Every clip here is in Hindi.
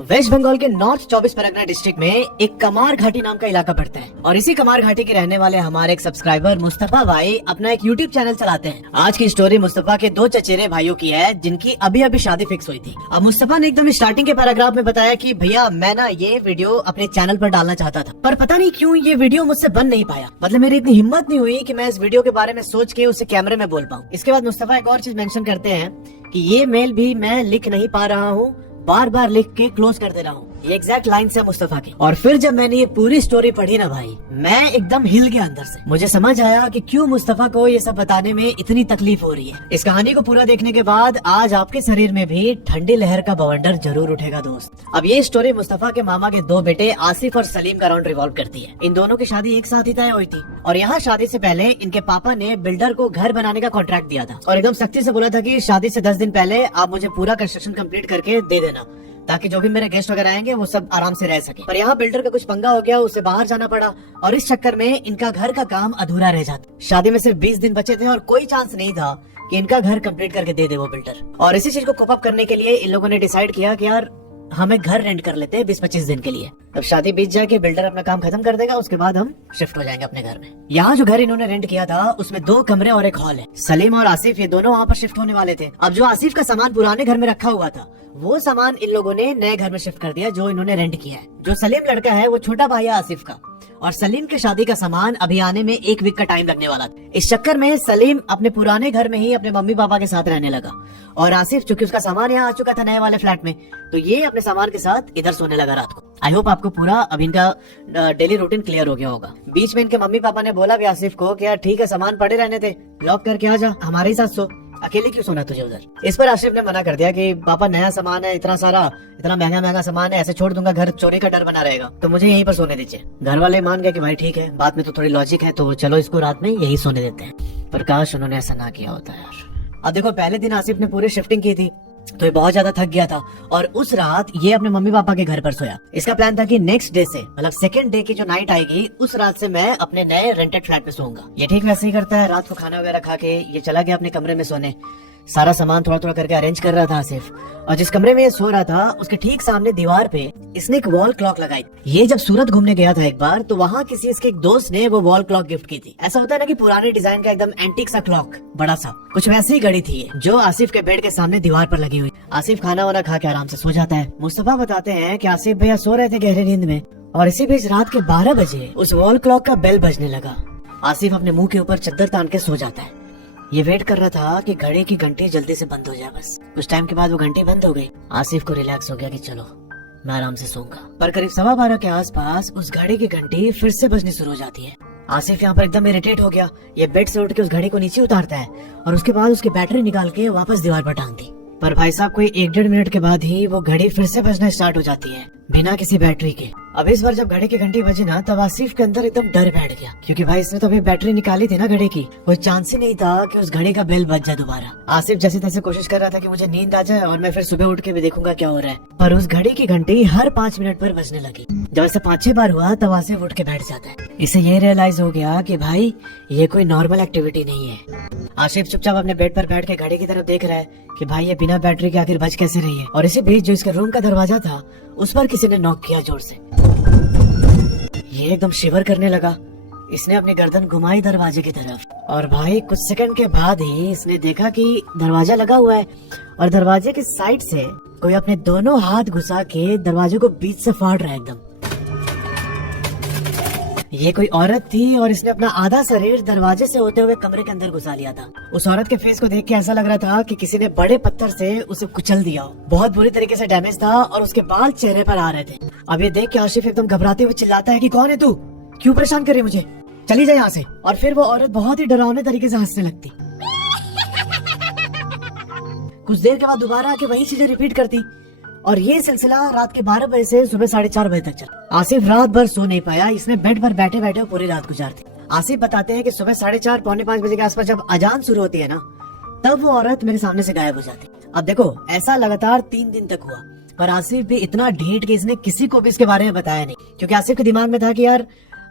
वेस्ट बंगाल के नॉर्थ 24 परगना डिस्ट्रिक्ट में एक कमार घाटी नाम का इलाका पड़ता है और इसी कमार घाटी के रहने वाले हमारे एक सब्सक्राइबर मुस्तफा भाई अपना एक यूट्यूब चैनल चलाते हैं। आज की स्टोरी मुस्तफा के दो चचेरे भाइयों की है जिनकी अभी अभी शादी फिक्स हुई थी। अब मुस्तफा ने एकदम स्टार्टिंग के पैराग्राफ में बताया कि भैया मैं ना ये वीडियो अपने चैनल पर डालना चाहता था, पर पता नहीं क्यों ये वीडियो मुझसे बन नहीं पाया। मतलब मेरी इतनी हिम्मत नहीं हुई कि मैं इस वीडियो के बारे में सोच के उसे कैमरे में बोल पाऊँ। इसके बाद मुस्तफा एक और चीज मेंशन करते हैं कि ये मेल भी मैं लिख नहीं पा रहा हूँ, बार बार लिख के क्लोज कर दे रहा हूँ। ये एग्जैक्ट लाइन्स है मुस्तफा की। और फिर जब मैंने ये पूरी स्टोरी पढ़ी ना भाई, मैं एकदम हिल गया अंदर से। मुझे समझ आया कि क्यों मुस्तफा को ये सब बताने में इतनी तकलीफ हो रही है। इस कहानी को पूरा देखने के बाद आज आपके शरीर में भी ठंडी लहर का बवंडर जरूर उठेगा दोस्त। अब ये स्टोरी मुस्तफा के मामा के दो बेटे आसिफ और सलीम का राउंड रिवॉल्व करती है। इन दोनों की शादी एक साथ ही तय हुई थी और यहाँ शादी से पहले इनके पापा ने बिल्डर को घर बनाने का कॉन्ट्रैक्ट दिया था और एकदम सख्ती से बोला था कि शादी से 10 दिन पहले आप मुझे पूरा कंस्ट्रक्शन कंप्लीट करके दे देना ताकि जो भी मेरे गेस्ट वगैरह आएंगे वो सब आराम से रह सके। पर यहाँ बिल्डर का कुछ पंगा हो गया, उसे बाहर जाना पड़ा और इस चक्कर में इनका घर का काम अधूरा रह जाता। शादी में सिर्फ 20 दिन बचे थे और कोई चांस नहीं था कि इनका घर कंप्लीट करके दे दे वो बिल्डर। और इसी चीज को कोप अप करने के लिए इन लोगों ने डिसाइड किया कि यार हम एक घर रेंट कर लेते हैं 20-25 दिन के लिए। अब शादी बीत जाए कि बिल्डर अपना काम खत्म कर देगा, उसके बाद हम शिफ्ट हो जाएंगे अपने घर में। यहाँ जो घर इन्होंने रेंट किया था उसमें 2 कमरे और एक हॉल है। सलीम और आसिफ ये दोनों वहाँ पर शिफ्ट होने वाले थे। अब जो आसिफ का सामान पुराने घर में रखा हुआ था वो सामान इन लोगों ने नए घर में शिफ्ट कर दिया जो इन्होंने रेंट किया है। जो सलीम लड़का है वो छोटा भाई है आसिफ का और सलीम के शादी का सामान अभी आने में 1 वीक का टाइम लगने वाला था। इस चक्कर में सलीम अपने पुराने घर में ही अपने मम्मी पापा के साथ रहने लगा और आसिफ चूंकि उसका सामान यहाँ आ चुका था नए वाले फ्लैट में, तो ये अपने सामान के साथ इधर सोने लगा रात को। आई होप आपको पूरा अब इनका डेली रूटीन क्लियर हो गया होगा। बीच में इनके मम्मी पापा ने बोला भी आसिफ को कि यार ठीक है सामान पड़े रहने थे, लॉक करके आ जा, हमारे ही साथ सो, अकेले क्यों सोना तुझे उधर। इस पर आसिफ ने मना कर दिया कि पापा नया सामान है, इतना सारा, इतना महंगा महंगा सामान है, ऐसे छोड़ दूंगा घर चोरी का डर बना रहेगा, तो मुझे यहीं पर सोने दीजिए। घर वाले मान गए कि भाई ठीक है, बात में तो थोड़ी लॉजिक है, तो चलो इसको रात में यही सोने देते हैं। पर काश उन्होंने ऐसा ना किया होता यार। अब देखो पहले दिन आसिफ ने पूरी शिफ्टिंग की थी तो ये बहुत ज्यादा थक गया था और उस रात ये अपने मम्मी पापा के घर पर सोया। इसका प्लान था कि नेक्स्ट डे से मतलब सेकंड डे की जो नाइट आएगी उस रात से मैं अपने नए रेंटेड फ्लैट में सोऊंगा। ये ठीक वैसे ही करता है। रात को खाना वगैरह खा के ये चला गया अपने कमरे में सोने। सारा सामान थोड़ा थोड़ा करके अरेंज कर रहा था आसिफ और जिस कमरे में ये सो रहा था उसके ठीक सामने दीवार पे इसने एक वॉल क्लॉक लगाई। ये जब सूरत घूमने गया था एक बार तो वहाँ किसी इसके एक दोस्त ने वो वॉल क्लॉक गिफ्ट की थी। ऐसा होता है ना कि पुराने डिजाइन का एकदम एंटीक सा क्लॉक, बड़ा सा, कुछ वैसे ही घड़ी थी जो आसिफ के बेड के सामने दीवार पर लगी हुई। आसिफ खाना वाना खा के आराम से सो जाता है। मुस्तफा बताते हैं कि आसिफ भैया सो रहे थे गहरी नींद में और इसी बीच रात के 12 बजे उस वॉल क्लॉक का बेल बजने लगा। आसिफ अपने मुंह के ऊपर चद्दर तान के सो जाता है। ये वेट कर रहा था कि घड़ी की घंटी जल्दी से बंद हो जाए। बस कुछ टाइम के बाद वो घंटी बंद हो गई। आसिफ को रिलैक्स हो गया कि चलो मैं आराम से सोऊंगा। पर करीब 12:15 के आसपास उस घड़ी की घंटी फिर से बजनी शुरू हो जाती है। आसिफ यहाँ पर एकदम इरिटेट हो गया। ये बेड से उठ के उस घड़ी को नीचे उतारता है और उसके बाद उसकी बैटरी निकाल के वापस दीवार पर टांग दी। पर भाई साहब कोई 1-1.5 मिनट के बाद ही वो घड़ी फिर से बजना स्टार्ट हो जाती है बिना किसी बैटरी के। अब इस बार जब घड़ी की घंटी बजी ना तब आसिफ के अंदर एकदम डर बैठ गया क्योंकि भाई इसने तो अभी बैटरी निकाली थी ना घड़ी की, कोई चांस ही नहीं था कि उस घड़ी का बेल बज जाए दोबारा। आसिफ जैसे तैसे कोशिश कर रहा था कि मुझे नींद आ जाए और मैं फिर सुबह उठ के भी देखूंगा क्या हो रहा है। पर उस घड़ी की घंटी हर 5 मिनट पर बजने लगी। जब ऐसे 5-6 बार हुआ तब आसिफ उठ के बैठ जाता है। इसे ये रियलाइज हो गया कि भाई ये कोई नॉर्मल एक्टिविटी नहीं है। आसिफ चुपचाप अपने बेड पर बैठ के घड़ी की तरफ देख रहा है कि भाई ये बिना बैटरी के आखिर बज कैसे रही है। और इसी बीच जो इसके रूम का दरवाजा था उस पर किसी ने नॉक किया जोर से। ये एकदम शिवर करने लगा। इसने अपनी गर्दन घुमाई दरवाजे की तरफ और भाई कुछ सेकंड के बाद ही इसने देखा कि दरवाजा लगा हुआ है और दरवाजे के साइड से कोई अपने दोनों हाथ घुसा के दरवाजे को बीच से फाड़ रहा है एकदम। ये कोई औरत थी और इसने अपना आधा शरीर दरवाजे से होते हुए कमरे के अंदर घुसा लिया था। उस औरत के फेस को देख के ऐसा लग रहा था कि किसी ने बड़े पत्थर से उसे कुचल दिया हो। बहुत बुरी तरीके से डैमेज था और उसके बाल चेहरे पर आ रहे थे। अब ये देख के आसिफ एकदम घबराते हुए चिल्लाता है कि कौन है तू, क्यों परेशान कर रही मुझे, चली जा यहाँ से। और फिर वो औरत बहुत ही डरावने तरीके से हंसने लगती। कुछ देर के बाद दोबारा आके वही चीजें रिपीट करती और ये सिलसिला रात के 12 बजे से सुबह 4:30 बजे तक चला। आसिफ रात भर सो नहीं पाया। इसने बेड पर बैठे बैठे पूरी रात गुजार दी। आसिफ बताते हैं कि सुबह 4:30 पौने 5 बजे के आसपास जब अजान शुरू होती है ना तब वो औरत मेरे सामने से गायब हो जाती। अब देखो ऐसा लगातार 3 दिन तक हुआ पर आसिफ भी इतना ढीठ कि इसने किसी को भी इसके बारे में बताया नहीं क्योंकि आसिफ के दिमाग में था कि यार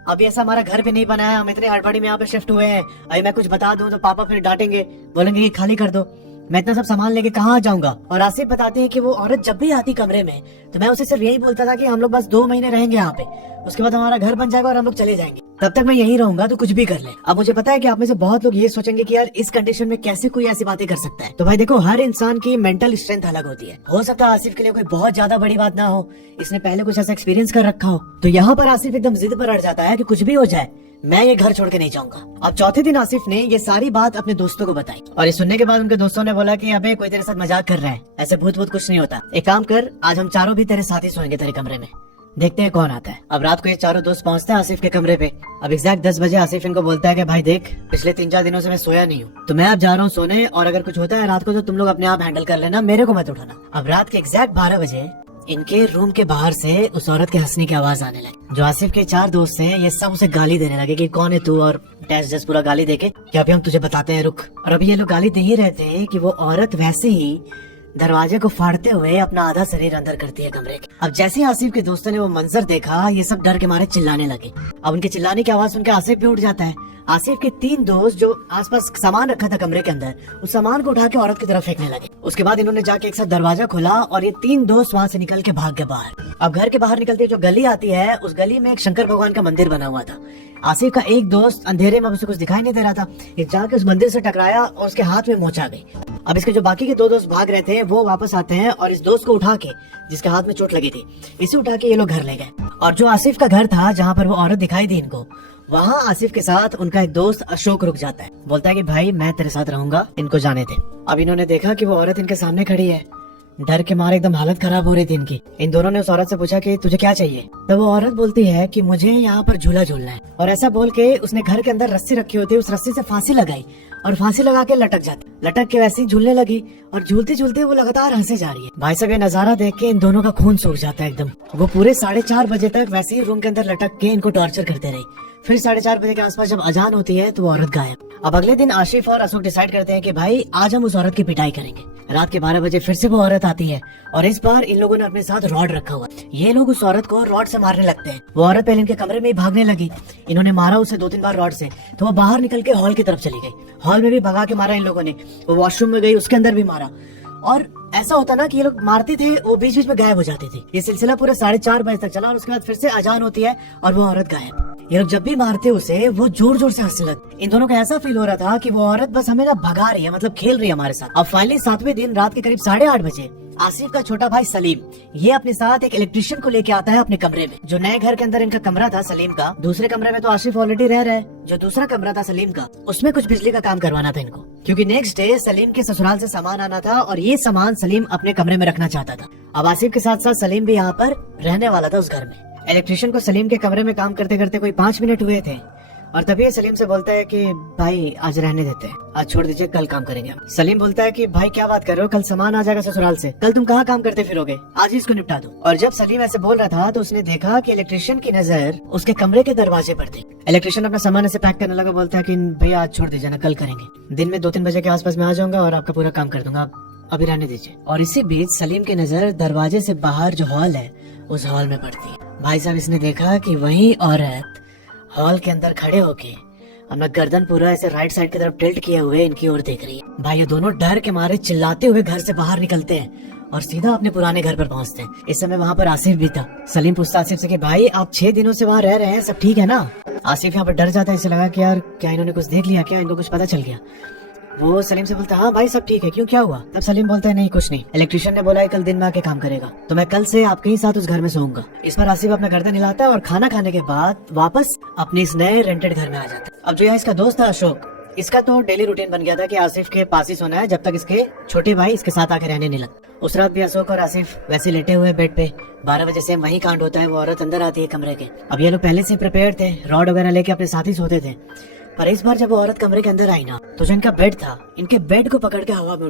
अभी ऐसा हमारा घर भी नहीं बना है, हम इतने हड़बड़ी में यहाँ पे शिफ्ट हुए हैं, अभी मैं कुछ बता दूं तो पापा फिर डांटेंगे, बोलेंगे कि खाली कर दो। मैं इतना सब सामान लेके कहाँ जाऊंगा। और आसिफ बताते हैं कि वो औरत जब भी आती कमरे में तो मैं उसे सिर्फ यही बोलता था कि हम लोग बस 2 महीने रहेंगे यहाँ पे, उसके बाद हमारा घर बन जाएगा और हम लोग चले जाएंगे, तब तक मैं यहीं रहूंगा, तो कुछ भी कर ले। अब मुझे पता है कि आप में से बहुत लोग ये सोचेंगे कि यार इस कंडीशन में कैसे कोई ऐसी बातें कर सकता है। तो भाई देखो, हर इंसान की मेंटल स्ट्रेंथ अलग होती है। हो सकता है आसिफ के लिए कोई बहुत ज्यादा बड़ी बात ना हो, इसने पहले कुछ ऐसा एक्सपीरियंस कर रखा हो। तो यहाँ पर आसिफ एकदम जिद पर अड़ जाता है कि कुछ भी हो जाए मैं ये घर छोड़ के नहीं जाऊंगा। अब चौथे दिन आसिफ ने ये सारी बात अपने दोस्तों को बताई और ये सुनने के बाद उनके दोस्तों ने बोला कि अबे कोई तेरे साथ मजाक कर रहा है, ऐसे भूत भूत कुछ नहीं होता। एक काम कर, आज हम चारों भी तेरे साथ ही सोएंगे तेरे कमरे में, देखते हैं कौन आता है। अब रात को ये चारों दोस्त पहुंचते हैं आसिफ के कमरे पे। अब एग्जैक्ट 10 बजे आसिफ इनको बोलता है कि भाई देख, पिछले 3-4 दिनों से मैं सोया नहीं हूँ, तो मैं अब जा रहा हूँ सोने, और अगर कुछ होता है रात को तो तुम लोग अपने आप हैंडल कर लेना, मेरे को मत उठाना। अब रात के एग्जैक्ट 12 बजे इनके रूम के बाहर से उस औरत के हंसने की आवाज आने लगी। जो आसिफ के 4 दोस्त हैं ये सब उसे गाली देने लगे कि कौन है तू, और डैश पूरा गाली देके कि अभी हम तुझे बताते हैं, रुक। और अभी ये लोग गाली दे ही रहते हैं कि वो औरत वैसे ही दरवाजे को फाड़ते हुए अपना आधा शरीर अंदर करती है कमरे के। अब जैसे ही आसिफ के दोस्तों ने वो मंजर देखा, ये सब डर के मारे चिल्लाने लगे। अब उनके चिल्लाने की आवाज सुनकर आसिफ भी उठ जाता है। आसिफ के 3 दोस्त जो आसपास सामान रखा था कमरे के अंदर, उस सामान को उठा के औरत की तरफ फेंकने लगे। उसके बाद इन्होंने जाके एक साथ दरवाजा खोला और ये 3 दोस्त वहाँ से निकल के भाग गए बाहर। अब घर के बाहर निकलते जो गली आती है, उस गली में एक शंकर भगवान का मंदिर बना हुआ था। आसिफ का एक दोस्त अंधेरे में उसे कुछ दिखाई नहीं दे रहा था, ये जाके उस मंदिर से टकराया और उसके हाथ में मोच आ गई। अब इसके जो बाकी के 2 दोस्त भाग रहे थे वो वापस आते हैं और इस दोस्त को उठा के, जिसके हाथ में चोट लगी थी, इसे उठा के ये लोग घर ले गए। और जो आसिफ का घर था जहाँ पर वो औरत दिखाई दी इनको, वहाँ आसिफ के साथ उनका एक दोस्त अशोक रुक जाता है। बोलता है कि भाई मैं तेरे साथ रहूंगा, इनको जाने दे। अब इन्होंने देखा कि वो औरत इनके सामने खड़ी है। डर के मारे एकदम हालत खराब हो रही थी इनकी। इन दोनों ने उस औरत से पूछा कि तुझे क्या चाहिए। तब वो औरत बोलती है कि मुझे यहाँ पर झूला झूलना है, और ऐसा बोल के उसने घर के अंदर रस्सी रखी होती है, उस रस्सी से फांसी लगाई और फांसी लगा के लटक जाती। लटक के वैसे ही झूलने लगी और झूलते झूलते वो लगातार हंसे जा रही है। भाई साहब ये नजारा देख के इन दोनों का खून सूख जाता है एकदम। वो पूरे 4:30 बजे तक वैसे ही रूम के अंदर लटक के इनको टॉर्चर करते रही। फिर 4:30 बजे के आसपास जब अजान होती है तो वो औरत गायब। अब अगले दिन आशिफ और अशोक डिसाइड करते हैं कि भाई आज हम उस औरत की पिटाई करेंगे। रात के 12 बजे फिर से वो औरत आती है और इस बार इन लोगों ने अपने साथ रॉड रखा हुआ। ये लोग उस औरत को रॉड से मारने लगते हैं। वो औरत पहले इनके कमरे में ही भागने लगी। इन्होंने मारा उसे 2-3 बार रॉड से, तो वो बाहर निकल के हॉल की तरफ चली गई। हॉल में भी भगा के मारा इन लोगों ने। वो वॉशरूम में गई, उसके अंदर भी मारा। और ऐसा होता ना कि ये लोग मारते थे, वो बीच बीच में गायब हो जाते थे। ये सिलसिला पूरा 4:30 बजे तक चला और उसके बाद फिर से अजान होती है और वो औरत गायब। ये लोग जब भी मारते उसे वो जोर जोर से हंसने लगते। इन दोनों को ऐसा फील हो रहा था कि वो औरत बस हमें ना भगा रही है, मतलब खेल रही है हमारे साथ। अब फाइनली 7वें दिन रात के करीब 8:30 बजे आसिफ का छोटा भाई सलीम ये अपने साथ एक इलेक्ट्रिशियन को लेके आता है अपने कमरे में। जो नए घर के अंदर इनका कमरा था सलीम का, दूसरे कमरे में तो आसिफ ऑलरेडी रह रहा है। जो दूसरा कमरा था सलीम का, उसमें कुछ बिजली का काम करवाना था इनको, क्योंकि नेक्स्ट डे सलीम के ससुराल से सामान आना था और ये सामान सलीम अपने कमरे में रखना चाहता था। अब आसिफ के साथ साथ सलीम भी यहाँ पर रहने वाला था उस घर में। इलेक्ट्रिशियन को सलीम के कमरे में काम करते करते कोई 5 मिनट हुए थे और तभी सलीम से बोलता है कि भाई आज रहने देते हैं, आज छोड़ दीजिए, कल काम करेंगे। सलीम बोलता है कि भाई क्या बात कर रहे हो, कल सामान आ जाएगा ससुराल से, कल तुम कहाँ काम करते फिरोगे, आज ही इसको निपटा दो। और जब सलीम ऐसे बोल रहा था तो उसने देखा कि इलेक्ट्रिशियन की नजर उसके कमरे के दरवाजे पर थी। इलेक्ट्रिशियन अपना सामान ऐसे पैक करने लगा, बोलता है कि भैया आज छोड़ दीजिए ना, कल करेंगे, दिन में 2-3 बजे के आसपास मैं आ जाऊंगा और आपका पूरा काम कर दूंगा, अभी रहने दीजिए। और इसी बीच सलीम की नजर दरवाजे से बाहर जो हॉल है उस हॉल में पड़ती है। भाई साहब इसने देखा कि वही औरत हॉल के अंदर खड़े होके अपना गर्दन पूरा ऐसे राइट साइड की तरफ टिल्ट किए हुए इनकी ओर देख रही है। भाई ये दोनों डर के मारे चिल्लाते हुए घर से बाहर निकलते हैं और सीधा अपने पुराने घर पर पहुंचते हैं। इस समय वहाँ पर आसिफ भी था। सलीम पूछता आसिफ से कि भाई आप 6 दिनों से वहाँ रह रहे हैं, सब ठीक है ना। आसिफ यहाँ पर डर जाता है, इसे लगा कि यार क्या इन्होंने कुछ देख लिया, क्या इनको कुछ पता चल गया। वो सलीम से बोलता है हाँ भाई सब ठीक है, क्यों क्या हुआ। तब सलीम बोलता है नहीं कुछ नहीं, इलेक्ट्रिशियन ने बोला है कल दिन में आके काम करेगा, तो मैं कल से आपके ही साथ उस घर में सोऊंगा। इस पर आसिफ अपना गर्दन हिलाता है और खाना खाने के बाद वापस अपने इस नए रेंटेड घर में आ जाता है। अब जो यहाँ इसका दोस्त था अशोक, इसका तो डेली रूटीन बन गया था कि आसिफ के पास ही सोना है जब तक इसके छोटे भाई इसके साथ आके रहने नहीं लगते। उस रात भी अशोक और आसिफ वैसे लेटे हुए बेड पे। 12 बजे से वही कांड होता है, वो औरत अंदर आती है कमरे के। अब ये लोग पहले से प्रिपेयर थे, रॉड वगैरह लेके अपने साथ ही सोते थे। पर इस बार जब वो औरत कमरे के अंदर आई ना, तो जो इनका बेड था, इनके बेड को पकड़ के हवा में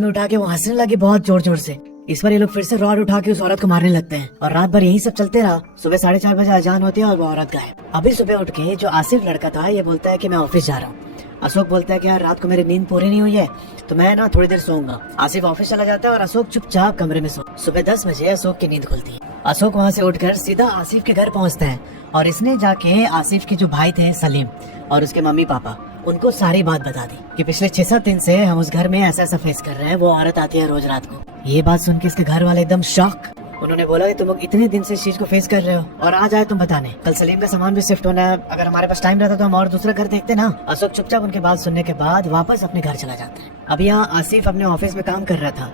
उठा के वो हंसने लगी बहुत जोर जोर से। इस बार ये लोग फिर से रॉड उठा के उस औरत को मारने लगते हैं और रात भर यही सब चलते रहा। सुबह 4:30 बजे अजान होती है और वो औरत गायब। अभी सुबह उठ के जो आसिफ लड़का था ये बोलता है कि मैं ऑफिस जा रहा हूँ। अशोक बोलता है कि यार रात को मेरी नींद पूरी नहीं हुई है, तो मैं ना थोड़ी देर सोऊंगा। आसिफ ऑफिस चला जाता है और अशोक चुपचाप कमरे में सो। सुबह 10 बजे अशोक की नींद खुलती है। अशोक वहाँ से उठकर सीधा आसिफ के घर पहुँचता है और इसने जाके आसिफ के जो भाई थे सलीम और उसके मम्मी पापा उनको सारी बात बता दी कि पिछले 6-7 दिन से हम उस घर में ऐसा ऐसा फेस कर रहे हैं, वो औरत आती है रोज रात को। ये बात सुन के इसके घर वाले एकदम शॉक। उन्होंने बोला कि तुम लोग इतने दिन से इस चीज को फेस कर रहे हो और आज आए तुम बताने। कल सलीम का सामान भी शिफ्ट होना है, अगर हमारे पास टाइम रहता तो हम और दूसरा घर देखते ना। अशोक चुपचाप उनके बात सुनने के बाद वापस अपने घर चला जाता है। अब यहाँ आसिफ अपने ऑफिस में काम कर रहा था।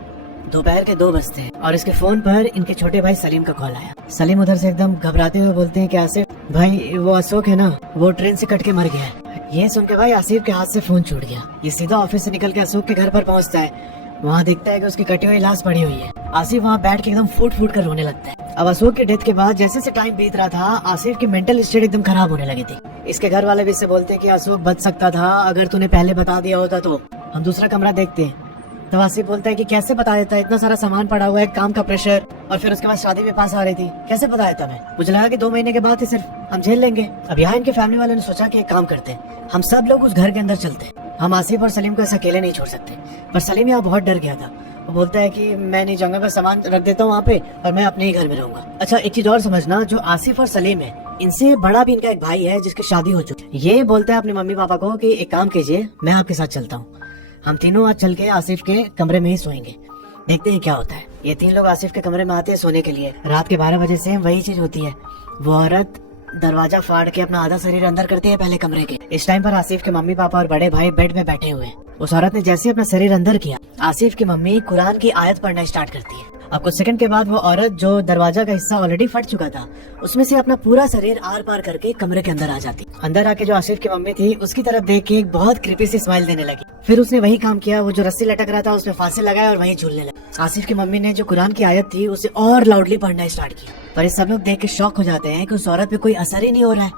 दोपहर के 2 बजते हैं और इसके फोन पर इनके छोटे भाई सलीम का कॉल आया। सलीम उधर से एकदम घबराते हुए बोलते हैं कि आसिफ भाई, वो अशोक है ना, वो ट्रेन से कट के मर गया है। ये सुन के भाई आसिफ के हाथ से फोन छूट गया। ये सीधा ऑफिस से निकल के अशोक के घर पर पहुंचता है। वहाँ देखता है कि उसकी कटी हुई लाश पड़ी हुई है। आसिफ वहाँ बैठ के एकदम फूट फूट कर रोने लगता है। अब अशोक के डेथ के बाद जैसे से टाइम बीत रहा था, आसिफ की मेंटल स्टेट एकदम खराब होने लगी थी। इसके घर वाले भी इससे बोलते हैं कि अशोक बच सकता था, अगर तूने पहले बता दिया होता तो हम दूसरा कमरा देखते। तब आसिफ बोलता है कि कैसे बता देता, इतना सारा सामान पड़ा हुआ है, काम का प्रेशर, और फिर उसके बाद शादी भी पास आ रही थी, कैसे बता देता मैं? मुझे लगा कि 2 महीने के बाद ही सिर्फ हम झेल लेंगे। अब यहाँ इनके फैमिली वालों ने सोचा कि एक काम करते हैं, हम सब लोग उस घर के अंदर चलते हैं। हम आसिफ और सलीम को ऐसा अकेले नहीं छोड़ सकते। पर सलीम यहाँ बहुत डर गया था। वो बोलता है कि मैं नहीं जाऊंगा, मैं सामान रख देता हूँ वहाँ पे और मैं अपने ही घर में रहूंगा। अच्छा, एक चीज और समझना, जो आसिफ और सलीम है, इनसे बड़ा भी इनका एक भाई है जिसकी शादी हो चुकी है। ये बोलता है अपने मम्मी पापा को कि एक काम कीजिए, मैं आपके साथ चलता हूँ, हम तीनों आज चल के आसिफ के कमरे में ही सोएंगे, देखते हैं क्या होता है। ये 3 लोग आसिफ के कमरे में आते हैं सोने के लिए। रात के 12 बजे से वही चीज होती है। वो औरत दरवाजा फाड़ के अपना आधा शरीर अंदर करती है पहले कमरे के। इस टाइम पर आसिफ के मम्मी पापा और बड़े भाई बेड में बैठे हुए हैं। उस औरत ने जैसे अपना शरीर अंदर किया, आसिफ की मम्मी कुरान की आयत पढ़ना स्टार्ट करती है। अब कुछ सेकंड के बाद वो औरत, जो दरवाजा का हिस्सा ऑलरेडी फट चुका था, उसमें से अपना पूरा शरीर आर पार करके कमरे के अंदर आ जाती। अंदर आके जो आसिफ की मम्मी थी उसकी तरफ देख के एक बहुत क्रीपी सी स्माइल देने लगी। फिर उसने वही काम किया, वो जो रस्सी लटक रहा था उसमें फांसी लगाया और वहीं झूलने लगा। आसिफ की मम्मी ने जो कुरान की आयत थी उसे और लाउडली पढ़ना स्टार्ट किया। पर ये सब लोग देख के शॉक हो जाते हैं कि उस औरत पे कोई असर ही नहीं हो रहा है।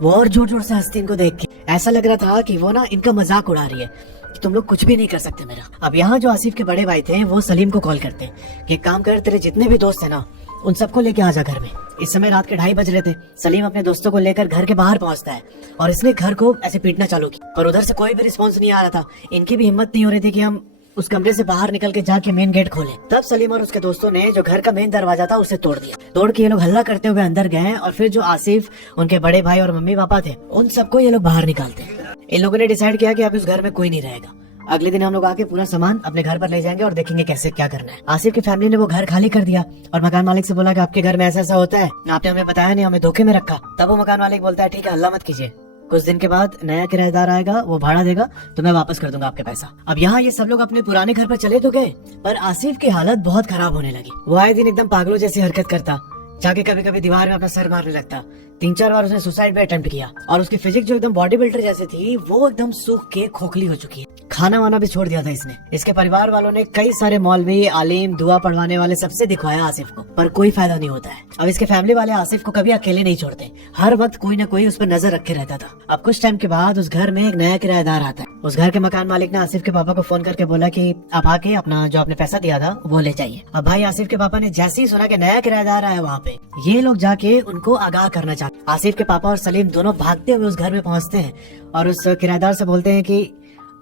वो और जोर जोर से हंसती इनको देख के। ऐसा लग रहा था कि वो ना इनका मजाक उड़ा रही है कि तुम लोग कुछ भी नहीं कर सकते मेरा। अब यहाँ जो आसिफ के बड़े भाई थे वो सलीम को कॉल करते हैं कि काम कर, तेरे जितने भी दोस्त है ना उन सबको लेके आ जा घर में। इस समय रात के 2:30 बज रहे थे। सलीम अपने दोस्तों को लेकर घर के बाहर पहुंचता है और इसने घर को ऐसे पीटना चालू किया, पर उधर से कोई भी रिस्पॉन्स नहीं आ रहा था। इनकी भी हिम्मत नहीं हो रही थी कि हम उस कमरे से बाहर निकल के जाके मेन गेट खोले। तब सलीम और उसके दोस्तों ने जो घर का मेन दरवाजा था उसे तोड़ दिया। तोड़ के ये लोग हल्ला करते हुए अंदर गए और फिर जो आसिफ, उनके बड़े भाई और मम्मी पापा थे, उन सबको ये लोग बाहर निकालते हैं। इन लोगों ने डिसाइड किया कि अब इस घर में कोई नहीं रहेगा। अगले दिन हम लोग आके पूरा सामान अपने घर पर ले जाएंगे और देखेंगे कैसे क्या करना है। आसिफ की फैमिली ने वो घर खाली कर दिया और मकान मालिक से बोला कि आपके घर में ऐसा ऐसा होता है, आपने हमें बताया नहीं, हमें धोखे में रखा। तब वो मकान मालिक बोलता है ठीक है, हल्ला मत कीजिए, कुछ दिन के बाद नया किराएदार आएगा, वो भाड़ा देगा तो मैं वापस कर दूंगा आपके पैसा। अब यहाँ ये सब लोग अपने पुराने घर पर चले तो गए, पर आसिफ की हालत बहुत खराब होने लगी। वो आए दिन एकदम पागलों जैसी हरकत करता, जाके कभी कभी दीवार में अपना सर मारने लगता। 3-4 बार उसने सुसाइड भी अटेम्प्ट किया और उसकी फिजिक्स जो एकदम बॉडी बिल्डर जैसे थी वो एकदम सूख के खोखली हो चुकी है। खाना वाना भी छोड़ दिया था इसने। इसके परिवार वालों ने कई सारे मौलवी, आलिम, दुआ पढ़वाने वाले सबसे दिखवाया आसिफ को, पर कोई फायदा नहीं होता है। अब इसके फैमिली वाले आसिफ को कभी अकेले नहीं छोड़ते, हर वक्त कोई न कोई उस पर नजर रखे रहता था। अब कुछ टाइम के बाद उस घर में एक नया किराएदार आता है। उस घर के मकान मालिक ने आसिफ के पापा को फोन करके बोला कि आप आके अपना जो आपने पैसा दिया था वो ले जाइए। अब भाई आसिफ के पापा ने जैसे ही सुना कि नया किराएदार आया वहाँ पे, ये लोग जाके उनको आगाह करना चाहते। आसिफ के पापा और सलीम दोनों भागते हुए उस घर में पहुँचते हैं और उस किराएदार से बोलते हैं कि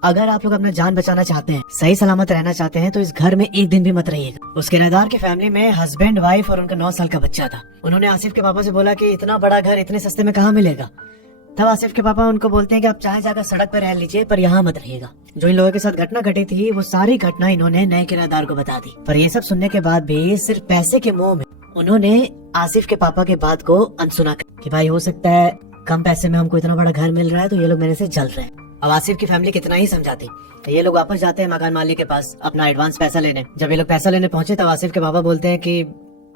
अगर आप लोग अपना जान बचाना चाहते हैं, सही सलामत रहना चाहते हैं, तो इस घर में एक दिन भी मत रहिएगा। उस किराएदार की फैमिली में हस्बैंड, वाइफ और उनका 9 साल का बच्चा था। उन्होंने आसिफ के पापा से बोला कि इतना बड़ा घर इतने सस्ते में कहाँ मिलेगा। तब आसिफ के पापा उनको बोलते हैं कि आप चाहे जाकर सड़क पर रह लीजिए, पर यहाँ मत रहिएगा। जो इन लोगों के साथ घटना घटी थी वो सारी घटना इन्होंने नए किराएदार को बता दी। पर ये सब सुनने के बाद भी सिर्फ पैसे के मोह में उन्होंने आसिफ के पापा के बात को अनसुना कर कि भाई हो सकता है कम पैसे में हमको इतना बड़ा घर मिल रहा है तो ये लोग मेरे से जल रहे हैं। अब आसिफ की फैमिली कितना ही समझाती, ये लोग वापस जाते हैं मकान मालिक के पास अपना एडवांस पैसा लेने। जब ये लोग पैसा लेने पहुंचे तब आसिफ के पापा बोलते हैं कि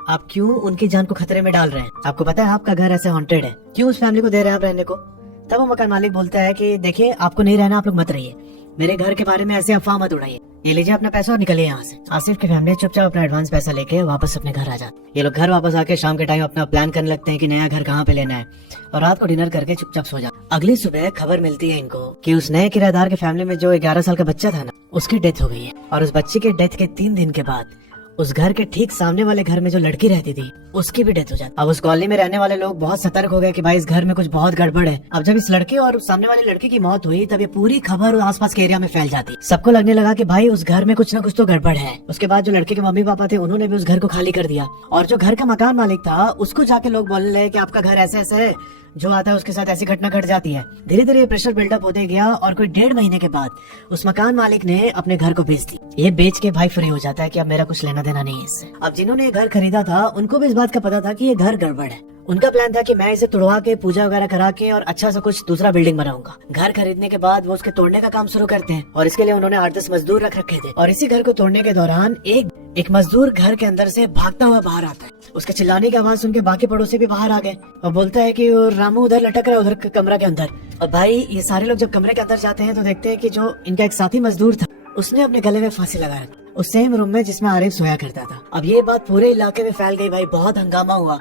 आप क्यों उनकी जान को खतरे में डाल रहे हैं, आपको पता है आपका घर ऐसे हॉन्टेड है, क्यों उस फैमिली को दे रहे हैं आप रहने को। तब वो मकान मालिक बोलता है कि देखिए आपको नहीं रहना, आप लोग मत रहिए, मेरे घर के बारे में ऐसे अफवाह मत उड़ाइए, ये लीजिए अपना पैसा और निकलिए यहाँ से। आसिफ की फैमिली चुपचाप अपना एडवांस पैसा लेके वापस अपने घर आ जाते। ये लोग घर वापस आके शाम के टाइम अपना प्लान करने लगते हैं कि नया घर कहाँ पे लेना है और रात को डिनर करके चुपचाप सो जाते। अगली सुबह खबर मिलती है इनको कि उस नए किराएदार के फैमिली में जो 11 साल का बच्चा था ना, उसकी डेथ हो गई है। और उस बच्चे के डेथ के 3 दिन के बाद उस घर के ठीक सामने वाले घर में जो लड़की रहती थी उसकी भी डेथ हो जाती। अब उस कॉलोनी में रहने वाले लोग बहुत सतर्क हो गए कि भाई इस घर में कुछ बहुत गड़बड़ है। अब जब इस लड़के और सामने वाली लड़की की मौत हुई तब ये पूरी खबर आसपास के एरिया में फैल जाती। सबको लगने लगा कि भाई उस घर में कुछ ना कुछ तो गड़बड़ है। उसके बाद जो लड़के के मम्मी पापा थे उन्होंने भी उस घर को खाली कर दिया और जो घर का मकान मालिक था उसको जाके लोग बोलने लगे कि आपका घर ऐसा ऐसा है, जो आता है उसके साथ ऐसी घटना घट जाती है। धीरे धीरे प्रेशर बिल्डअप होते गया और कोई 1.5 महीने के बाद उस मकान मालिक ने अपने घर को बेच दी। ये बेच के भाई फ्री हो जाता है कि अब मेरा कुछ लेना देना नहीं है इससे। अब जिन्होंने ये घर खरीदा था उनको भी इस बात का पता था कि ये घर गड़बड़ है। उनका प्लान था कि मैं इसे तुड़वा के पूजा वगैरह करा के और अच्छा सा कुछ दूसरा बिल्डिंग बनाऊंगा। घर खरीदने के बाद वो उसके तोड़ने का काम शुरू करते हैं और इसके लिए उन्होंने 8-10 मजदूर रख रखे थे। और इसी घर को तोड़ने के दौरान एक मजदूर घर के अंदर से भागता हुआ बाहर आता है। उसके चिल्लाने की आवाज सुन के बाकी पड़ोसी भी बाहर आ गए और बोलता है कि रामू उधर लटक रहा है, उधर कमरा के अंदर। और भाई ये सारे लोग जब कमरे के अंदर जाते हैं तो देखते हैं कि जो इनका एक साथी मजदूर था उसने अपने गले में फांसी लगा रखी उस सेम रूम में जिसमें आरिफ सोया करता था। अब ये बात पूरे इलाके में फैल गई भाई, बहुत हंगामा हुआ।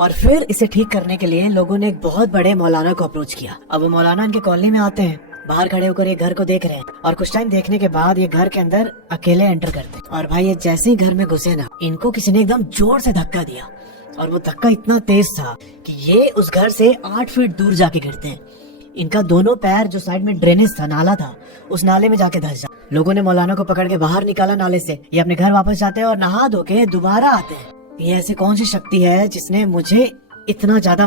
और फिर इसे ठीक करने के लिए लोगों ने एक बहुत बड़े मौलाना को अप्रोच किया। अब वो मौलाना इनके कॉलोनी में आते हैं, बाहर खड़े होकर ये घर को देख रहे हैं और कुछ टाइम देखने के बाद ये घर के अंदर अकेले एंटर करते हैं। और भाई ये जैसे ही घर में घुसे ना, इनको किसी ने एकदम जोर से धक्का दिया और वो धक्का इतना तेज था कि ये उस घर से 8 फीट दूर जाके गिरते हैं। इनका दोनों पैर जो साइड में ड्रेनेज था, नाला था, उस नाले में जाके धंस जा। लोगों ने मौलाना को पकड़ के बाहर निकाला नाले से। ये अपने घर वापस जाते हैं और नहा धो के दोबारा आते हैं। ये ऐसी कौन सी शक्ति है जिसने मुझे इतना ज्यादा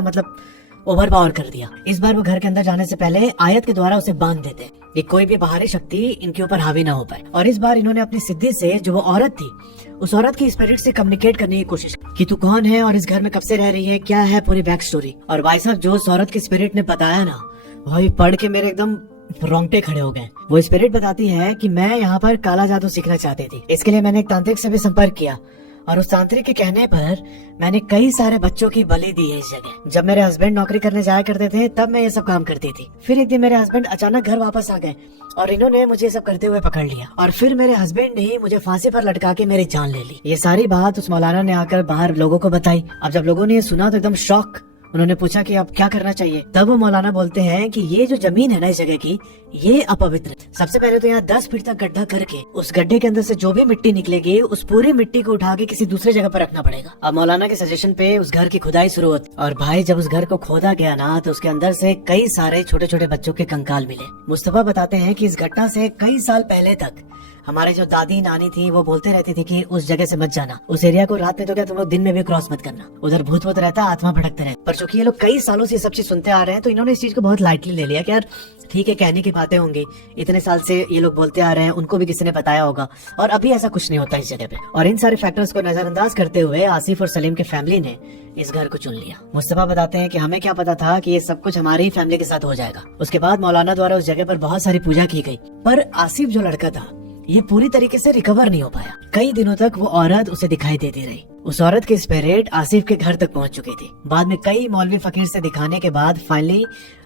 ओवर पावर कर दिया। इस बार वो घर के अंदर जाने से पहले आयत के द्वारा उसे बांध देते हैं कि कोई भी बाहरी शक्ति इनके ऊपर हावी ना हो पाए। और इस बार इन्होंने अपनी सिद्धि से जो वो औरत थी उस औरत की स्पिरिट से कम्युनिकेट करने की कोशिश कि तू कौन है और इस घर में कब से रह रही है, क्या है पूरी बैक स्टोरी। और भाई साहब जो उस औरत की स्पिरिट ने बताया ना, भाई पढ़ के मेरे एकदम रोंगटे खड़े हो गए। वो स्पिरिट बताती है कि मैं यहाँ पर काला जादू सीखना चाहती थी। इसके लिए मैंने एक तांत्रिक से भी संपर्क किया और उस तांत्रिक के कहने पर मैंने कई सारे बच्चों की बलि दी है इस जगह। जब मेरे हस्बैंड नौकरी करने जाया करते थे तब मैं ये सब काम करती थी। फिर एक दिन मेरे हस्बैंड अचानक घर वापस आ गए और इन्होंने मुझे ये सब करते हुए पकड़ लिया और फिर मेरे हस्बैंड ने मुझे फांसी पर लटका के मेरी जान ले ली। ये सारी बात उस मौलाना ने आकर बाहर लोगों को बताई। अब जब लोगों ने ये सुना तो एकदम शॉक। उन्होंने पूछा कि अब क्या करना चाहिए। तब वो मौलाना बोलते हैं कि ये जो जमीन है ना इस जगह की, ये अपवित्र। सबसे पहले तो यहाँ 10 फीट तक गड्ढा करके उस गड्ढे के अंदर से जो भी मिट्टी निकलेगी उस पूरी मिट्टी को उठा के किसी दूसरे जगह पर रखना पड़ेगा। अब मौलाना के सजेशन पे उस घर की खुदाई शुरू होती और भाई जब उस घर को खोदा गया ना तो उसके अंदर से कई सारे छोटे छोटे बच्चों के कंकाल मिले। मुस्तफा बताते हैं कि इस घटना से कई साल पहले तक हमारे जो दादी नानी थी वो बोलते रहती थी कि उस जगह से मत जाना, उस एरिया को रात में तो क्या तुम लोग दिन में भी क्रॉस मत करना, उधर भूत वूत रहता, आत्मा भटकते रहते। पर चूंकि ये लोग कई सालों से ये सब चीज सुनते आ रहे हैं तो इन्होंने इस चीज को बहुत लाइटली ले लिया कि यार ठीक है, कहने की बातें होंगी, इतने साल से ये लोग बोलते आ रहे हैं, उनको भी किसी ने बताया होगा और अभी ऐसा कुछ नहीं होता इस जगह पे। और इन सारे फैक्टर्स को नजरअंदाज करते हुए आसिफ और सलीम के फैमिली ने इस घर को चुन लिया। मुस्तफा बताते हैं कि हमें क्या पता था कि ये सब कुछ हमारी फैमिली के साथ हो जाएगा। उसके बाद मौलाना द्वारा उस जगह पर बहुत सारी पूजा की गई, पर आसिफ जो लड़का था ये पूरी तरीके से रिकवर नहीं हो पाया। कई दिनों तक वो औरत उसे दिखाई देती रही। उस औरत की स्पिरिट आसिफ के घर तक पहुंच चुकी थी। बाद में कई मौलवी फकीर से दिखाने के बाद फाइनली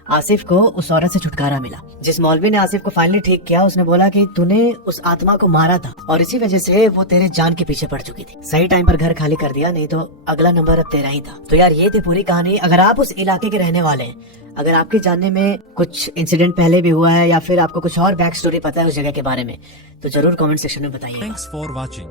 आसिफ को उस औरत से छुटकारा मिला। जिस मौलवी ने आसिफ को फाइनली ठीक किया उसने बोला कि तूने उस आत्मा को मारा था और इसी वजह से वो तेरे जान के पीछे पड़ चुकी थी। सही टाइम पर घर खाली कर दिया, नहीं तो अगला नंबर अब तेरा ही था। तो यार ये थी पूरी कहानी। अगर आप उस इलाके के रहने वाले हैं, अगर आपके जानने में कुछ इंसिडेंट पहले भी हुआ है या फिर आपको कुछ और बैक स्टोरी पता है उस जगह के बारे में, तो जरूर कमेंट सेक्शन में बताइए। Thanks for watching.